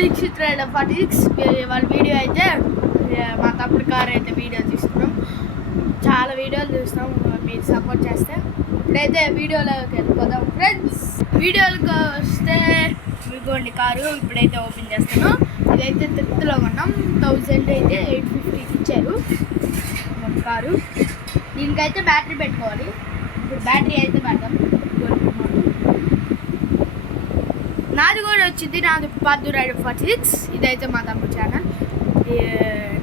Dixit rider 46 వాళ్ళ video అయితే మా తమ్ముడి కార్ అయితే వీడియో తీస్తున్నాం. చాలా వీడియోలు చూస్తాం, మీరు సపోర్ట్ చేస్తే. ఇప్పుడైతే వీడియోలోకి వెళ్ళిపోదాం ఫ్రెండ్స్. వీడియోలకు వస్తే ఇదిగోండి కారు ఇప్పుడైతే ఓపెన్ చేస్తాను. ఇదైతే 10th కొన్నాం. 1000 అయితే 850 ఇచ్చారు కారు. దీనికైతే బ్యాటరీ పెట్టుకోవాలి. ఇప్పుడు బ్యాటరీ అయితే పెడదాం. నాది కూడా వచ్చింది, నాది పార్థు రైడర్ 46. ఇదైతే మా తమ్ముడు ఛానల్.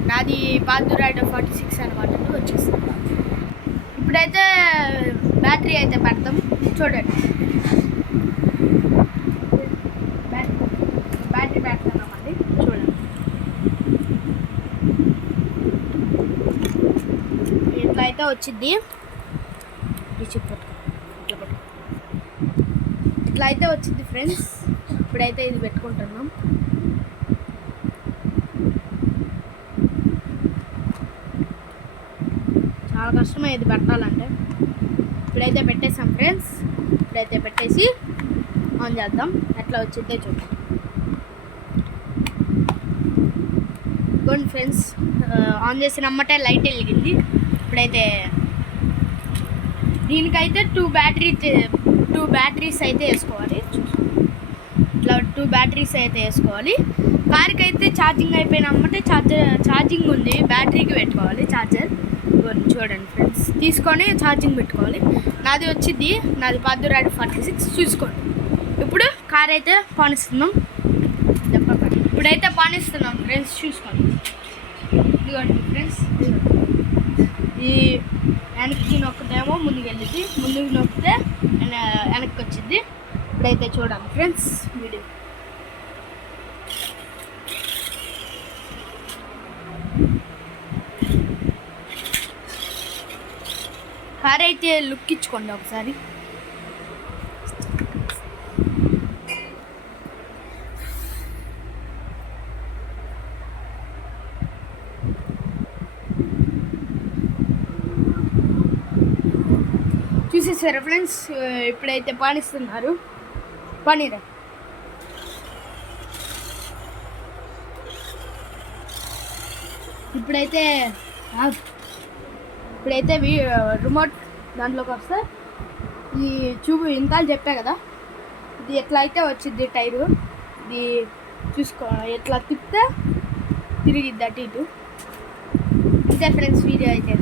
నాది పార్థు రైడర్ 46 అనమాట. వచ్చేస్తుంది. ఇప్పుడైతే బ్యాటరీ అయితే పెడతాం, చూడండి. బ్యాటరీ పెడుతున్నామండి, చూడండి. ఇట్లా అయితే వచ్చింది. ఇట్లా అయితే వచ్చింది ఫ్రెండ్స్. ఇప్పుడైతే ఇది పెట్టుకుంటున్నాం. చాలా కష్టమే ఇది పెట్టాలంటే. ఇప్పుడైతే పెట్టేసాం ఫ్రెండ్స్. ఇప్పుడైతే పెట్టేసి ఆన్ చేద్దాం. ఎట్లా వచ్చిందే చూద్దాం. గుడ్ ఫ్రెండ్స్, ఆన్ చేసినమ్మటే లైట్ వెలిగింది. ఇప్పుడైతే దీనికైతే 2 బ్యాటరీస్ అయితే వేసుకోవాలి. ఇట్లా 2 బ్యాటరీస్ అయితే వేసుకోవాలి. కార్కి అయితే ఛార్జింగ్ అయిపోయినమ్మంటే ఛార్జింగ్ ఉంది, బ్యాటరీకి పెట్టుకోవాలి ఛార్జర్. చూడండి ఫ్రెండ్స్, తీసుకొని ఛార్జింగ్ పెట్టుకోవాలి. నాది వచ్చింది, నాది పార్థు రైడర్ 46. చూసుకోండి. ఇప్పుడు కార్ అయితే పానిస్తున్నాం. ఇప్పుడైతే పానిస్తున్నాం ఫ్రెండ్స్, చూసుకోండి. ఇదిగోండి ఫ్రెండ్స్, ఈ వెనక్కి నొక్కుతేమో ముందుకు వెళ్ళింది, ముందుకు నొక్కితే వెనక్కి వచ్చింది. ఇప్పుడైతే చూడండి ఫ్రెండ్స్ వీడియో. కార్ అయితే లుక్ ఇచ్చుకోండి ఒకసారి. చూసేసారా ఫ్రెండ్స్? ఇప్పుడైతే పానిస్తున్నారు. పనీరా ఇప్పుడైతే రిమోట్ దాంట్లోకి వస్తే ఈ చూపు ఇంతాలు చెప్పా కదా, ఇది ఎట్లా అయితే వచ్చింది టైరు. ఇది చూసుకో, ఎట్లా తిప్పితే తిరిగిద్ది అటు ఇటు. ఇంతే ఫ్రెండ్స్ వీడియో అయితే.